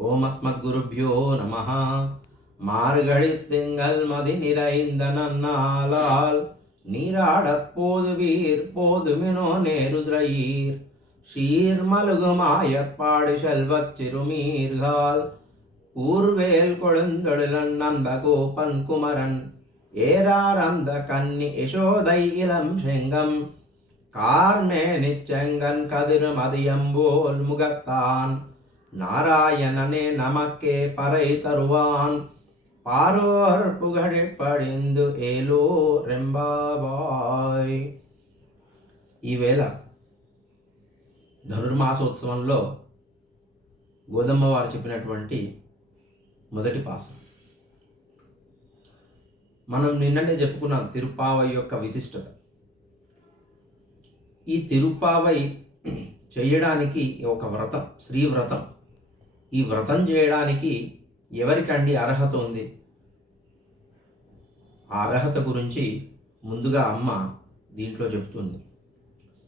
ஓம் அஸ்மத்குருப்யோ நமः. மார்கழித் திங்கள் மதி நிறைந்த நன்னாளால் நீராடப் போதுவீர் போதுமினோ நேருசிறையீர் ஷீர்மலுகுமாயப்பாடு செல்வச் சிறுமீர்கால் கூர்வேல் கொழுந்தொழிலன் நந்த கோபன் குமரன் ஏறார் அந்த கன்னி யசோதை இளம் செங்கம் கார்மேனிச்செங்கன் கதிர் மதியம்போல் முகத்தான் நாராயணனே நமக்கே பறை தருவான் పారోర్ పుగడి పడిందు ఏలో రెంబాబాయ్. ఈవేళ ధనుర్మాసోత్సవంలో గోదమ్మ వారు చెప్పినటువంటి మొదటి పాసం మనం నిన్ననే చెప్పుకున్నాం. తిరుప్పావై యొక్క విశిష్టత. ఈ తిరుప్పావై చేయడానికి ఒక వ్రతం, శ్రీ వ్రతం. ఈ వ్రతం చేయడానికి ఎవరికండి అర్హత ఉంది? ఆ అర్హత గురించి ముందుగా అమ్మ దీంట్లో చెప్తుంది.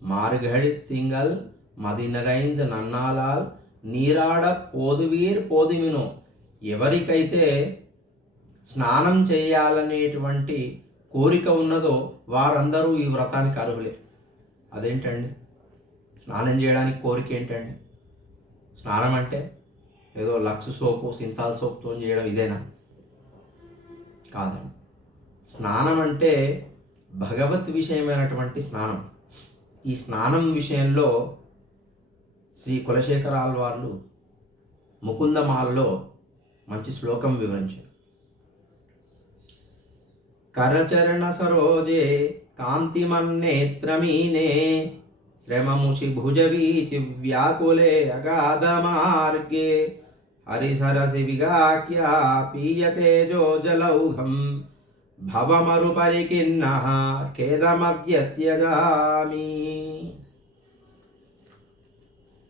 మార్గడి తింగల్ మది నిరైంద నన్నాలాల్ నీరాడ పోదువీర్ పోదిమినో. ఎవరికైతే స్నానం చేయాలనేటువంటి కోరిక ఉన్నదో వారందరూ ఈ వ్రతానికి అర్హులే. అదేంటండి స్నానం చేయడానికి కోరిక ఏంటండి? స్నానం అంటే ఏదో లక్స్ సోపు సింతాల్ సోప్తో చేయడం ఇదేనా? కాదండి. స్నానం అంటే భగవత్ విషయమైనటువంటి స్నానం. ఈ స్నానం విషయంలో శ్రీ కులశేఖరాల వాళ్ళు ముకుందమాలలో మంచి శ్లోకం వివరించారు. కరచరణ సరోజే కాంతిమన్నేత్రమీనే శ్రమముషి భుజవీచి వ్యాకులే అగాధ మార్గే హరిసరసి విగాక్య పీయతేజో జలౌఘం భవమరుపరికిన్నః ఖేదమద్యత్యగామి.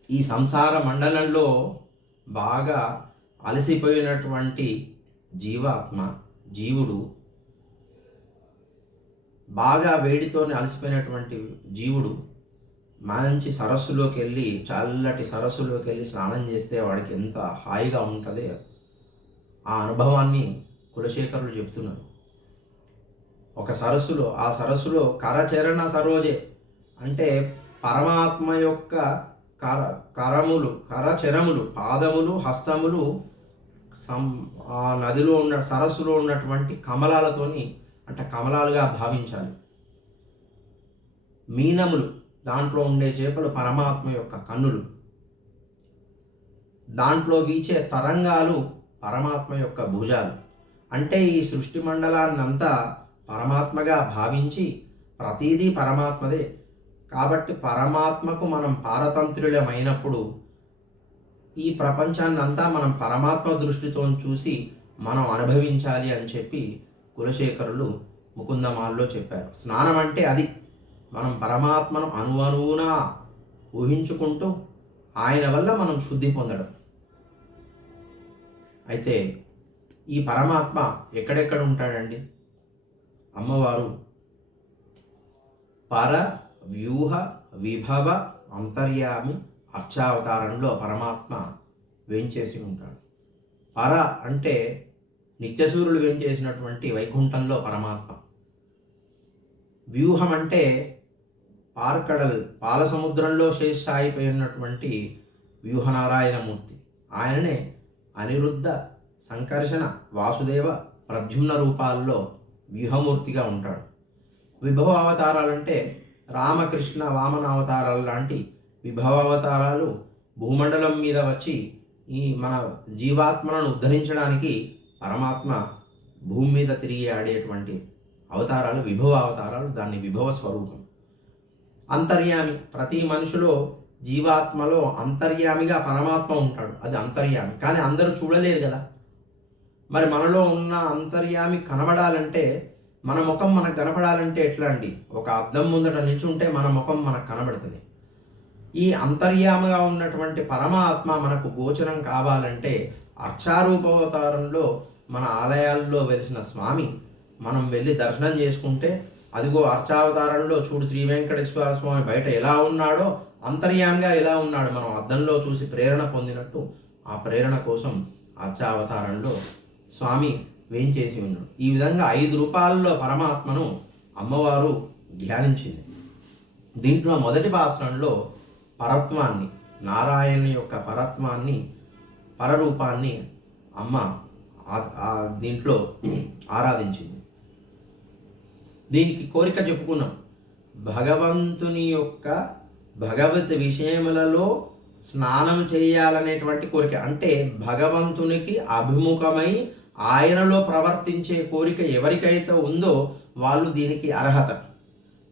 ఈ సంసార మండలంలో బాగా అలసిపోయినటువంటి జీవుడు, బాగా వేడితోనే అలసిపోయినటువంటి జీవుడు మంచి సరస్సులోకి వెళ్ళి, చల్లటి సరస్సులోకి వెళ్ళి స్నానం చేస్తే వాడికి ఎంత హాయిగా ఉంటుంది. ఆ అనుభవాన్ని కులశేఖరులు చెప్తున్నారు. ఒక సరస్సులో, ఆ సరస్సులో కరచరణ సరోజే అంటే పరమాత్మ యొక్క కరచరములు, పాదములు, హస్తములు ఆ నదిలో ఉన్న సరస్సులో ఉన్నటువంటి కమలాలతోని, అంటే కమలాలుగా భావించాలి. మీనములు, దాంట్లో ఉండే చేపలు పరమాత్మ యొక్క కన్నులు. దాంట్లో వీచే తరంగాలు పరమాత్మ యొక్క భుజాలు. అంటే ఈ సృష్టి మండలాన్నంతా పరమాత్మగా భావించి ప్రతీదీ పరమాత్మదే. కాబట్టి పరమాత్మకు మనం పారతంత్రులమైనప్పుడు ఈ ప్రపంచాన్నంతా మనం పరమాత్మ దృష్టితో చూసి మనం అనుభవించాలి అని చెప్పి కులశేఖరులు ముకుందమాల్లో చెప్పారు. స్నానం అంటే అది. మనం పరమాత్మను అణువణువున ఊహించుకుంటూ ఆయన వల్ల మనం శుద్ధి పొందడం. అయితే ఈ పరమాత్మ ఎక్కడెక్కడ ఉంటాడండి? అమ్మవారు పర వ్యూహ విభవ అంతర్యామి అర్చావతారంలో పరమాత్మ వేంచేసి ఉంటాడు. పర అంటే నిత్యసూరులు వేంచేసినటువంటి వైకుంఠంలో పరమాత్మ. వ్యూహం అంటే పార్కడల్, పాల సముద్రంలో శేషాయిపోయి ఉన్నటువంటి వ్యూహనారాయణమూర్తి. ఆయననే అనిరుద్ధ, సంకర్షణ, వాసుదేవ, ప్రద్యుమ్న రూపాల్లో వ్యూహమూర్తిగా ఉంటాడు. విభవ అవతారాలంటే రామకృష్ణ వామన అవతారాలు లాంటి విభవ అవతారాలు భూమండలం మీద వచ్చి ఈ మన జీవాత్మలను ఉద్ధరించడానికి పరమాత్మ భూమి మీద తిరిగి ఆడేటువంటి అవతారాలు విభవ అవతారాలు. దాన్ని విభవ స్వరూపం. అంతర్యామి, ప్రతి మనిషిలో జీవాత్మలో అంతర్యామిగా పరమాత్మ ఉంటాడు. అది అంతర్యామి. కానీ అందరూ చూడలేరు కదా. మరి మనలో ఉన్న అంతర్యామి కనబడాలంటే, మన ముఖం మనకు కనపడాలంటే ఎట్లా అండి? ఒక అద్దం ముందట నిల్చుంటే మన ముఖం మనకు కనబడుతుంది. ఈ అంతర్యామిగా ఉన్నటువంటి పరమాత్మ మనకు గోచరం కావాలంటే అర్చారూపవతారంలో మన ఆలయాల్లో వెలిసిన స్వామి మనం వెళ్ళి దర్శనం చేసుకుంటే, అదిగో అర్చావతారంలో చూడు శ్రీ వెంకటేశ్వర స్వామి బయట ఎలా ఉన్నాడో అంతర్యామిగా ఎలా ఉన్నాడు మనం అద్దంలో చూసి ప్రేరణ పొందినట్టు ఆ ప్రేరణ కోసం అర్చావతారంలో స్వామి వేంచేసి ఉన్నాడు. ఈ విధంగా 5 రూపాల్లో పరమాత్మను అమ్మవారు ధ్యానించింది. దీంట్లో మొదటి పాశ్రంలో పరత్వాన్ని, నారాయణుని యొక్క పరత్వాన్ని, పరరూపాన్ని అమ్మ దీంట్లో ఆరాధించింది. దీనికి కోరిక చెప్పుకున్నాం. భగవంతుని యొక్క భగవత్ విషయములలో స్నానం చేయాలనేటువంటి కోరిక. అంటే భగవంతునికి అభిముఖమై ఆయనలో ప్రవర్తించే కోరిక ఎవరికైతే ఉందో వాళ్ళు దీనికి అర్హత.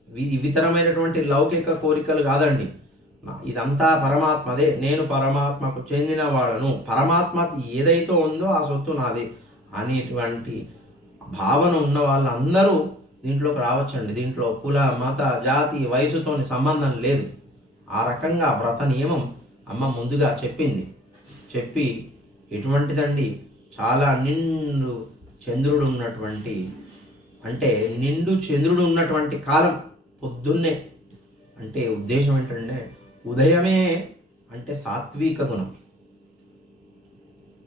ఇది ఇతరమైనటువంటి లౌకిక కోరికలు కాదండి. ఇదంతా పరమాత్మదే, నేను పరమాత్మకు చెందిన వాడను, పరమాత్మ ఏదైతే ఉందో ఆ సొత్తు నాదే అనేటువంటి భావన ఉన్న వాళ్ళందరూ దీంట్లోకి రావచ్చండి. దీంట్లో కుల, మత, జాతి, వయసుతోని సంబంధం లేదు. ఆ రకంగా వ్రత నియమం అమ్మ ముందుగా చెప్పి ఎటువంటిదండి, చాలా నిండు చంద్రుడు ఉన్నటువంటి, అంటే నిండు చంద్రుడు ఉన్నటువంటి కాలం పొద్దున్నే. అంటే ఉద్దేశం ఏంటంటే ఉదయమే అంటే సాత్విక గుణం.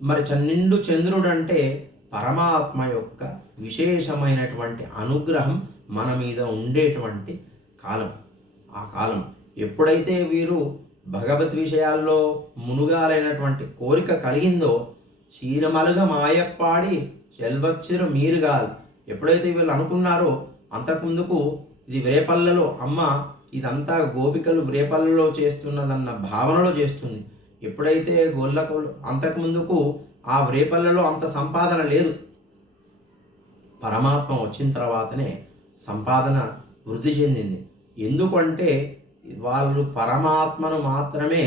మరి నిండు చంద్రుడు అంటే పరమాత్మ యొక్క విశేషమైనటువంటి అనుగ్రహం మన మీద ఉండేటువంటి కాలం. ఆ కాలం ఎప్పుడైతే వీరు భగవద్ విషయాల్లో మునుగాలైనటువంటి కోరిక కలిగిందో, చీరమలుగా మాయప్పాడి చెల్వచ్చిరు మీరుగాల్, ఎప్పుడైతే వీళ్ళు అనుకున్నారో అంతకుముందుకు ఇది వ్రేపల్లలో అమ్మ ఇదంతా గోపికలు వ్రేపల్లలో చేస్తున్నదన్న భావనలో చేస్తుంది. ఎప్పుడైతే గొల్లకు అంతకుముందుకు ఆ వ్రేపల్లలో అంత సంపాదన లేదు, పరమాత్మ వచ్చిన తర్వాతనే సంపాదన వృద్ధి చెందింది. ఎందుకంటే వాళ్ళు పరమాత్మను మాత్రమే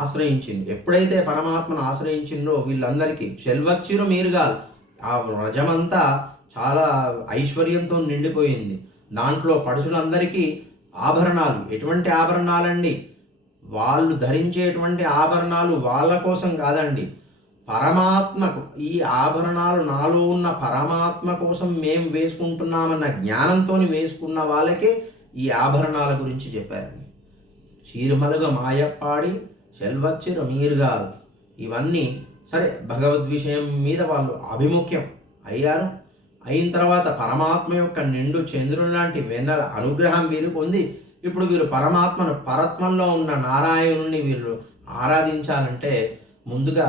ఆశ్రయించింది. ఎప్పుడైతే పరమాత్మను ఆశ్రయించిందో వీళ్ళందరికీ చెల్వచ్చిరు మీరుగాల్, ఆ వ్రజమంతా చాలా ఐశ్వర్యంతో నిండిపోయింది. దాంట్లో పడుచులందరికీ ఆభరణాలు. ఎటువంటి ఆభరణాలండి? వాళ్ళు ధరించేటువంటి ఆభరణాలు వాళ్ళ కోసం కాదండి, పరమాత్మకు. ఈ ఆభరణాలు నాలో ఉన్న పరమాత్మ కోసం మేము వేసుకుంటున్నామన్న జ్ఞానంతో వేసుకున్న వాళ్ళకే ఈ ఆభరణాల గురించి చెప్పారండి. చీరుమలుగా మాయప్పాడి చెల్వచ్చిరు మీరుగారు. ఇవన్నీ సరే భగవద్విషయం మీద వాళ్ళు అభిముఖ్యం అయ్యారు. అయిన తర్వాత పరమాత్మ యొక్క నిండు చంద్రుని లాంటి వెన్నెల అనుగ్రహం వీరు పొంది ఇప్పుడు వీరు పరమాత్మను, పరత్వంలో ఉన్న నారాయణుని వీళ్ళు ఆరాధించాలంటే ముందుగా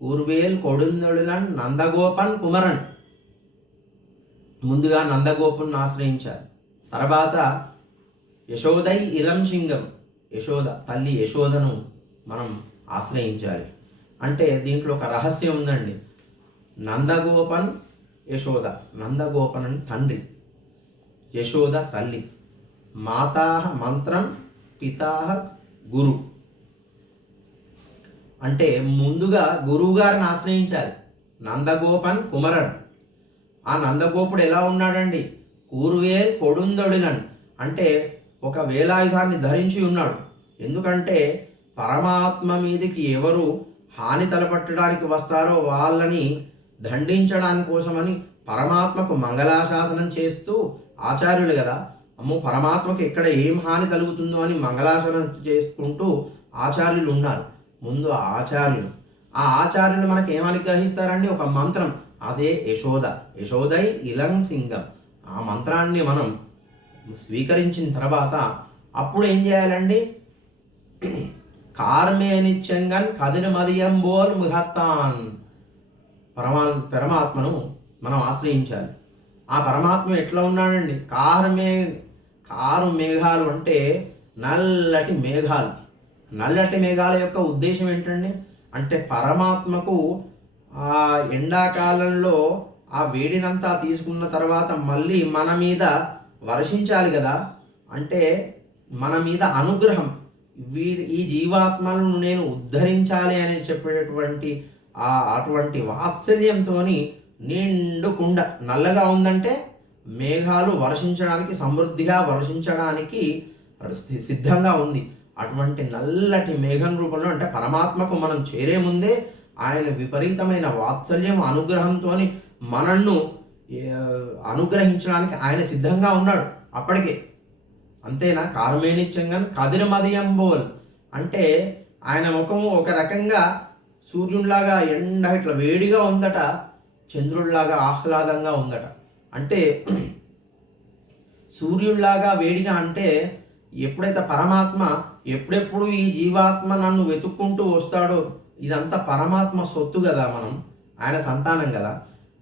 ఊర్వేల్ కొడుందొడులన్ నందగోపన్ కుమరన్, ముందుగా నందగోపుని ఆశ్రయించారు. తర్వాత యశోదై ఇలం సింగం, యశోద తల్లి యశోదను మనం ఆశ్రయించాలి. అంటే దీంట్లో ఒక రహస్యం ఉందండి. నందగోపన్ యశోద, నందగోపన్ తండ్రి, యశోద తల్లి. మాతాహ మంత్రం, పితాహ గురు. అంటే ముందుగా గురువు గారిని ఆశ్రయించాలి. నందగోపన్ కుమరన్. ఆ నందగోపుడు ఎలా ఉన్నాడండి? కూరువేల్ కొడుందొడినన్, అంటే ఒక వేలాయుధాన్ని ధరించి ఉన్నాడు. ఎందుకంటే పరమాత్మ మీదకి ఎవరు హాని తలపట్టడానికి వస్తారో వాళ్ళని దండించడానికి కోసమని పరమాత్మకు మంగళాశాసనం చేస్తూ, ఆచార్యులు కదా, అమ్మో పరమాత్మకు ఎక్కడ ఏం హాని కలుగుతుందో అని మంగళాశాసనం చేసుకుంటూ ఆచార్యులు ఉన్నారు. ముందు ఆ ఆచార్యులు మనకు ఏమని గ్రహిస్తారండి? ఒక మంత్రం, అదే యశోద. యశోదై ఇలం సింగం. ఆ మంత్రాన్ని మనం స్వీకరించిన తర్వాత అప్పుడు ఏం చేయాలండి? కార్మేనిత్యంగన్ కదిరి మదియంబోల్ ముహత్తాన్, పరమాత్మను మనం ఆశ్రయించాలి. ఆ పరమాత్మ ఎట్లా ఉన్నాడండి? కారు మేఘాలు అంటే నల్లటి మేఘాలు. నల్లటి మేఘాల యొక్క ఉద్దేశం ఏంటండి? అంటే పరమాత్మకు ఆ ఎండాకాలంలో ఆ వేడినంతా తీసుకున్న తర్వాత మళ్ళీ మన మీద వర్షించాలి కదా. అంటే మన మీద అనుగ్రహం, ఈ జీవాత్మలను నేను ఉద్ధరించాలి అని చెప్పేటటువంటి అటువంటి వాత్సల్యంతో నిండుకుండ నల్లగా ఉందంటే మేఘాలు వర్షించడానికి, సమృద్ధిగా వర్షించడానికి సిద్ధంగా ఉంది. అటువంటి నల్లటి మేఘం రూపంలో, అంటే పరమాత్మకు మనం చేరే ముందే ఆయన విపరీతమైన వాత్సల్యం అనుగ్రహంతో మనల్ని అనుగ్రహించడానికి ఆయన సిద్ధంగా ఉన్నాడు అప్పటికే. అంతేనా? కారమేనిత్యంగా కదిరి మదియంబోల్ అంటే ఆయన ముఖము ఒక రకంగా సూర్యునిలాగా ఎండ ఇట్లా వేడిగా ఉందట, చంద్రుడిలాగా ఆహ్లాదంగా ఉందట. అంటే సూర్యుడిలాగా వేడిగా అంటే ఎప్పుడైతే పరమాత్మ ఎప్పుడెప్పుడు ఈ జీవాత్మ నన్ను వెతుక్కుంటూ వస్తాడో, ఇదంతా పరమాత్మ సొత్తు కదా, ఆయన సంతానం కదా.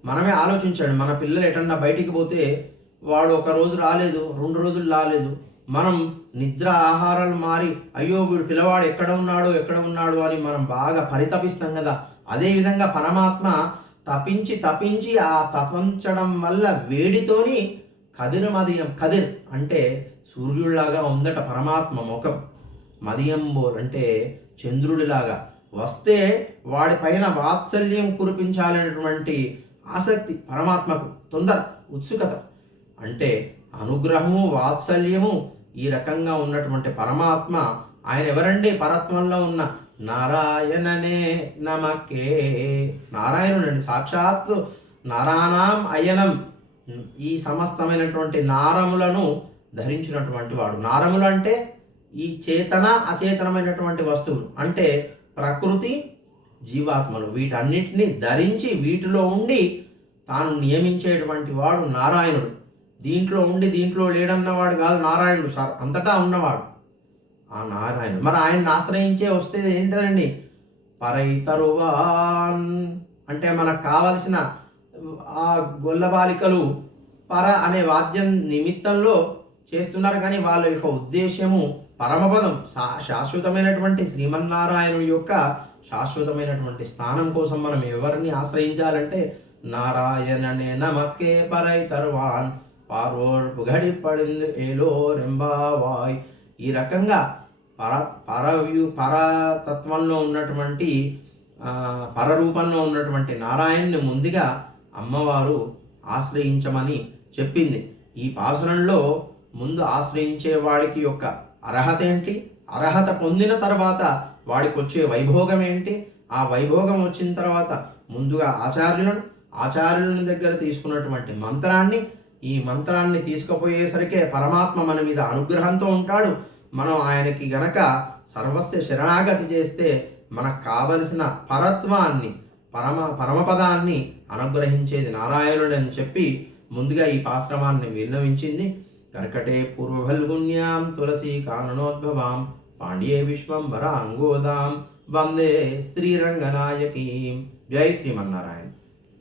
మనమే ఆలోచించండి, మన పిల్లలు ఎటన్నా బయటికి పోతే వాడు ఒక రోజు రాలేదు, 2 రోజులు రాలేదు, మనం నిద్ర ఆహారాలు మారి అయ్యో వీడు పిల్లవాడు ఎక్కడ ఉన్నాడు అని మనం బాగా పరితపిస్తాం కదా. అదేవిధంగా పరమాత్మ తపించి తపించి ఆ తపించడం వల్ల వేడితోని కదిర్ అంటే సూర్యుడిలాగా ఉందట పరమాత్మ ముఖం. మదియంబోర్ అంటే చంద్రుడిలాగా వస్తే వాడిపైన వాత్సల్యం కురిపించాలనేటువంటి ఆసక్తి పరమాత్మకు, తొందర, ఉత్సుకత. అంటే అనుగ్రహము వాత్సల్యము ఈ రకంగా ఉన్నటువంటి పరమాత్మ ఆయన ఎవరండి? పరత్వంలో ఉన్న నారాయణనే నమకే. నారాయణుడండి, సాక్షాత్తు నారాయణం అయనం, ఈ సమస్తమైనటువంటి నారములను ధరించినటువంటి వాడు. నారములు అంటే ఈ చేతన అచేతనమైనటువంటి వస్తువులు, అంటే ప్రకృతి జీవాత్మలు, వీటన్నిటిని ధరించి వీటిలో ఉండి తాను నియమించేటువంటి వాడు నారాయణుడు. దీంట్లో ఉండి దీంట్లో లేడన్నవాడు కాదు నారాయణుడు, అంతటా ఉన్నవాడు ఆ నారాయణుడు. మరి ఆయన్ని ఆశ్రయించే వస్తే ఏంటండి? పరైతరువాన్ అంటే మనకు కావలసిన ఆ గొల్లబాలికలు పర అనే వాద్యం నిమిత్తంలో చేస్తున్నారు, కానీ వాళ్ళ యొక్క ఉద్దేశ్యము పరమపదం, శాశ్వతమైనటువంటి శ్రీమన్నారాయణుడి యొక్క శాశ్వతమైనటువంటి స్థానం కోసం మనం ఎవరిని ఆశ్రయించాలంటే నారాయణనే నమకే పరై తరువాన్ పార్వోర్ పుగడి పడింది ఏలో రెంబావాయ్. ఈ రకంగా పరతత్వంలో ఉన్నటువంటి పరరూపంలో ఉన్నటువంటి నారాయణ్ని ముందుగా అమ్మవారు ఆశ్రయించమని చెప్పింది. ఈ పాసురంలో ముందు ఆశ్రయించే వాడికి యొక్క అర్హత ఏంటి, అర్హత పొందిన తర్వాత వాడికి వచ్చే వైభోగం ఏంటి, ఆ వైభోగం వచ్చిన తర్వాత ముందుగా ఆచార్యులను దగ్గర తీసుకున్నటువంటి మంత్రాన్ని, ఈ మంత్రాన్ని తీసుకుపోయేసరికే పరమాత్మ మన మీద అనుగ్రహంతో ఉంటాడు. మనం ఆయనకి గనక సర్వస్వ శరణాగతి చేస్తే మనకు కావలసిన పరత్వాన్ని, పరమపదాన్ని అనుగ్రహించేది నారాయణుడు అని చెప్పి ముందుగా ఈ పాశ్రమాన్ని విన్నవించింది. కర్కటే పూర్వఫల్గుణ్యాం తులసీ కాననోద్భవాం పాండ్యే విశ్వంబరాంగోదాం వందే శ్రీరంగనాయకీం. జై శ్రీమన్నారాయణ.